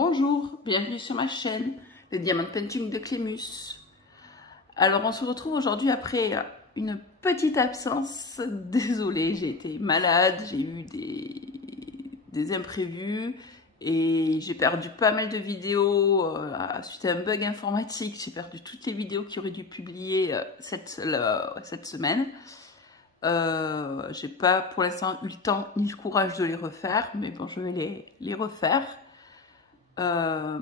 Bonjour, bienvenue sur ma chaîne, les Diamant Painting de Clémus. Alors on se retrouve aujourd'hui après une petite absence. Désolée, j'ai été malade, j'ai eu des imprévus et j'ai perdu pas mal de vidéos suite à un bug informatique. J'ai perdu toutes les vidéos qui auraient dû publier cette semaine. J'ai pas pour l'instant eu le temps ni le courage de les refaire, mais bon, je vais les refaire. Bon,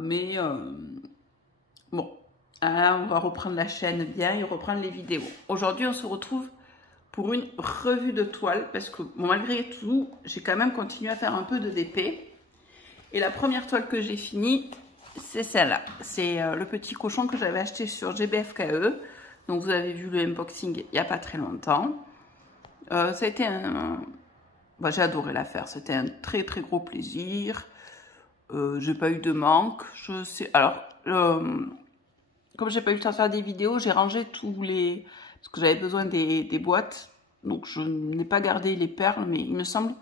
là, on va reprendre la chaîne bien et reprendre les vidéos. Aujourd'hui, on se retrouve pour une revue de toile parce que bon, malgré tout, j'ai quand même continué à faire un peu de DP. Et la première toile que j'ai finie, c'est celle-là. C'est le petit cochon que j'avais acheté sur GBFKE. Donc, vous avez vu le unboxing il n'y a pas très longtemps. Ça a été Bon, j'ai adoré la faire. C'était un très très gros plaisir. J'ai pas eu de manque. Je sais. Alors, comme j'ai pas eu le temps de faire des vidéos, j'ai rangé tous les. Parce que j'avais besoin des boîtes. Donc, je n'ai pas gardé les perles, mais il me semble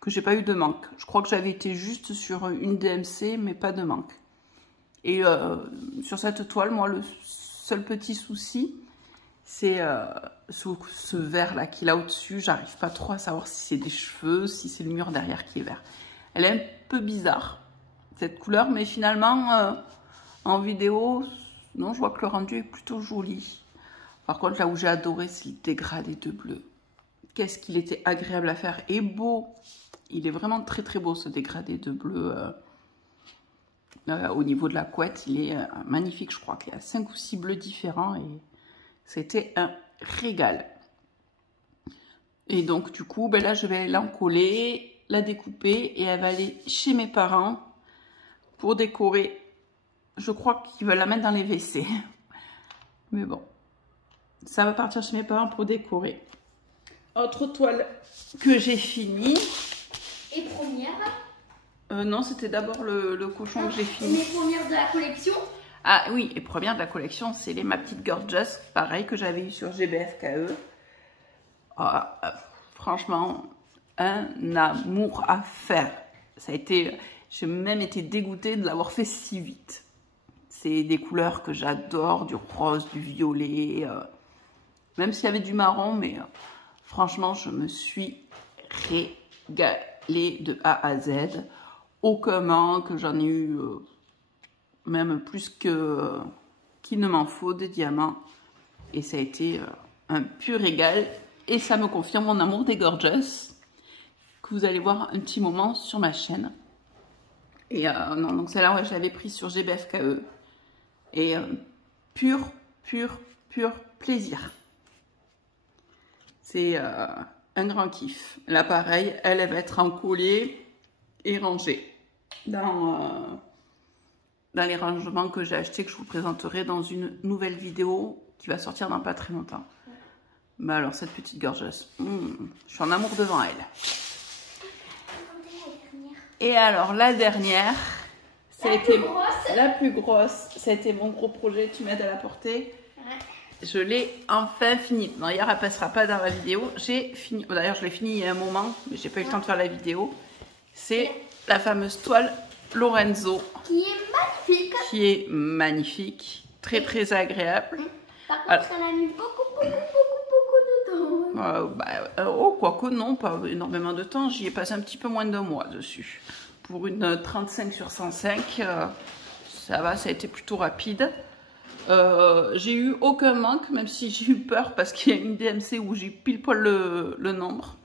que j'ai pas eu de manque. Je crois que j'avais été juste sur une DMC, mais pas de manque. Et sur cette toile, moi, le seul petit souci, c'est ce vert là qu'il a au-dessus. J'arrive pas trop à savoir si c'est des cheveux, si c'est le mur derrière qui est vert. Elle est un peu bizarre, cette couleur, mais finalement, en vidéo, non, je vois que le rendu est plutôt joli. Par contre, là où j'ai adoré, c'est le dégradé de bleu. Qu'est-ce qu'il était agréable à faire et beau. Il est vraiment très très beau ce dégradé de bleu. Au niveau de la couette, il est magnifique. Je crois qu'il y a 5 ou 6 bleus différents et c'était un régal. Et donc du coup, ben là, je vais l'encoller, la découper et elle va aller chez mes parents pour décorer. Je crois qu'ils veulent la mettre dans les WC. Mais bon, ça va partir chez mes parents pour décorer. Autre toile que j'ai finie. Et première. Non, c'était d'abord le cochon que j'ai fini. Et les premières de la collection. Ah oui, et première de la collection, c'est les Ma Petite Gorgeous, pareil, que j'avais eu sur GBFKE. Franchement, un amour à faire. Ça a été, j'ai même été dégoûtée de l'avoir fait si vite. C'est des couleurs que j'adore, du rose, du violet, même s'il y avait du marron, mais franchement, je me suis régalée de A à Z. Aucun manque, j'en ai eu même plus qu'il ne m'en faut des diamants. Et ça a été un pur régal. Et ça me confirme mon amour des gorgeous, que vous allez voir un petit moment sur ma chaîne. Et non, donc celle-là, ouais, je l'avais prise sur GBFKE. Et pur plaisir. C'est un grand kiff. Là, pareil, elle va être encollée et rangée dans les rangements que j'ai achetés, que je vous présenterai dans une nouvelle vidéo qui va sortir dans pas très longtemps. Mais alors, cette petite gorgeous, je suis en amour devant elle. Et alors, la dernière, ça a été la plus grosse. Ça a été mon gros projet, tu m'aides à la porter. Je l'ai enfin fini. Non, hier, elle passera pas dans la vidéo. J'ai fini. D'ailleurs, je l'ai fini il y a un moment, mais j'ai pas eu le temps de faire la vidéo. C'est la fameuse toile Lorenzo. Qui est magnifique. Qui est magnifique. Très, très agréable. Par contre, elle a mis beaucoup de temps. Oh, quoique non, pas énormément de temps. J'y ai passé un petit peu moins de mois dessus. Pour une 35 sur 105, ça va, ça a été plutôt rapide. J'ai eu aucun manque, même si j'ai eu peur parce qu'il y a une DMC où j'ai pile poil le nombre.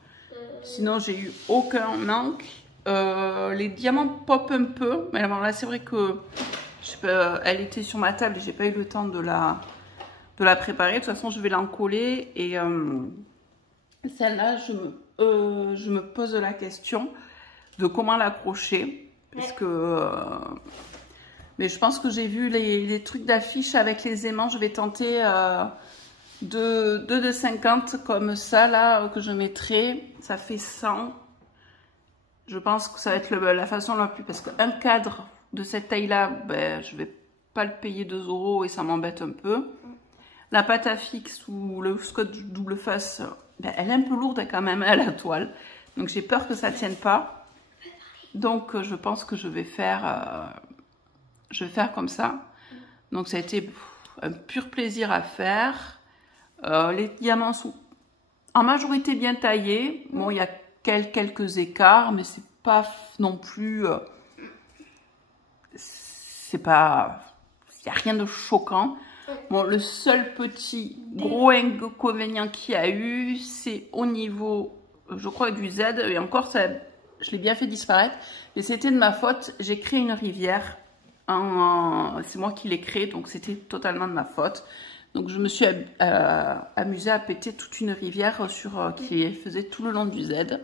Sinon, j'ai eu aucun manque. Les diamants pop un peu, mais là c'est vrai que je sais pas, elle était sur ma table et j'ai pas eu le temps de la préparer. De toute façon, je vais l'encoller et celle-là, je me pose la question de comment l'accrocher parce que mais je pense que j'ai vu les trucs d'affiche avec les aimants. Je vais tenter de 50 comme ça là que je mettrai. Ça fait 100. Je pense que ça va être la façon la plus... Parce qu'un cadre de cette taille-là, ben, je ne vais pas le payer 2 € et ça m'embête un peu. La pâte à fixe ou le scotch double face, ben, elle est un peu lourde quand même à la toile. Donc j'ai peur que ça ne tienne pas. Donc je pense que je vais faire je vais faire comme ça. Donc ça a été un pur plaisir à faire. Les diamants sont en majorité bien taillés. Bon, il y a quelques écarts, mais c'est pas non plus... c'est pas... il n'y a rien de choquant. Bon, le seul petit gros inconvénient qu'il y a eu, c'est au niveau, je crois, du Z. Et encore, ça, je l'ai bien fait disparaître. Mais c'était de ma faute. J'ai créé une rivière. C'est moi qui l'ai créée, donc c'était totalement de ma faute. Donc je me suis amusée à péter toute une rivière qui faisait tout le long du Z.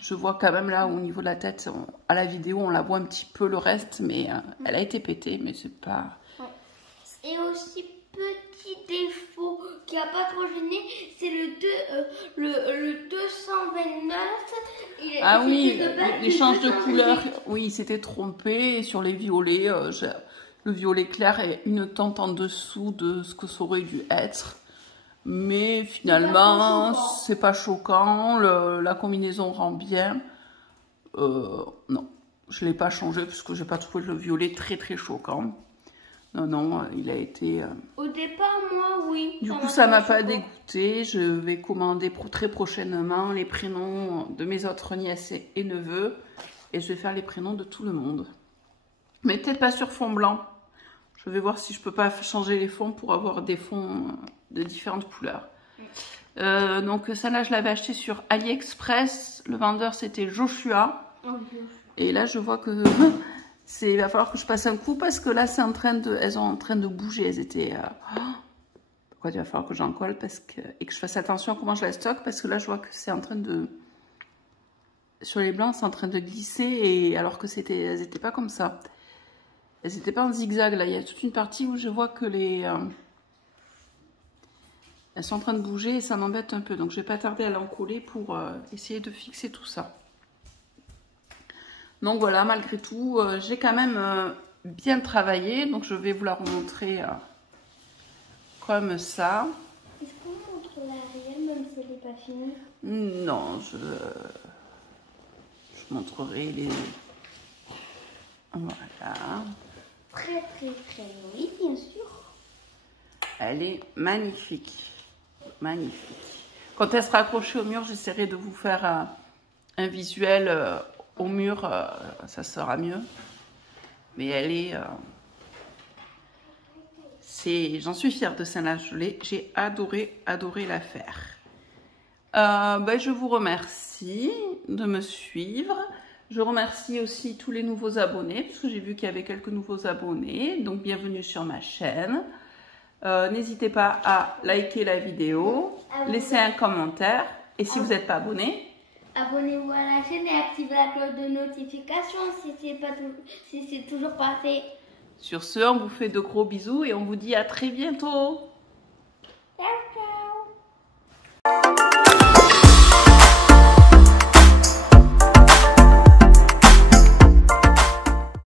Je vois quand même là au niveau de la tête, à la vidéo, on la voit un petit peu le reste, mais elle a été pétée, mais c'est pas... Ouais. Et aussi, petit défaut qui n'a pas trop gêné, c'est le 229. Ah oui, l'échange de couleurs, oui, il s'était trompé. Et sur les violets, le violet clair est une teinte en dessous de ce que ça aurait dû être. Mais finalement, c'est pas choquant. La combinaison rend bien. Non, je ne l'ai pas changé parce que je n'ai pas trouvé le violet très choquant. Non, il a été... Au départ, moi, oui. Du coup, ça m'a pas dégoûté. Je vais commander très prochainement les prénoms de mes autres nièces et neveux. Et je vais faire les prénoms de tout le monde. Mais peut-être pas sur fond blanc. Je vais voir si je peux pas changer les fonds pour avoir des fonds de différentes couleurs. Donc ça là, je l'avais acheté sur AliExpress. Le vendeur, c'était Joshua. Et là, je vois que... il va falloir que je passe un coup parce que là, elles sont en train de bouger. Elles étaient... Pourquoi il va falloir que j'en colle et que je fasse attention à comment je la stocke parce que là, je vois que c'est en train de... Sur les blancs, c'est en train de glisser et alors que elles n'étaient pas comme ça. Elles n'étaient pas en zigzag. Là, il y a toute une partie où je vois que elles sont en train de bouger et ça m'embête un peu. Donc, je vais pas tarder à l'encoller pour essayer de fixer tout ça. Donc voilà, malgré tout, j'ai quand même bien travaillé. Donc je vais vous la remontrer comme ça. Est-ce qu'on montre l'arrière même si elle n'est pas finie? Non, je montrerai les... Voilà. Très oui, bien sûr. Elle est magnifique. Magnifique. Quand elle sera accrochée au mur, j'essaierai de vous faire un visuel... au mur, ça sera mieux. Mais elle est... j'en suis fière de celle-là. J'ai adoré la faire. Je vous remercie de me suivre. Je remercie aussi tous les nouveaux abonnés, parce que j'ai vu qu'il y avait quelques nouveaux abonnés. Donc, bienvenue sur ma chaîne. N'hésitez pas à liker la vidéo, laisser un commentaire. Et si vous n'êtes pas abonné... Abonnez-vous à la chaîne et activez la cloche de notification si c'est toujours pas fait. Sur ce, on vous fait de gros bisous et on vous dit à très bientôt.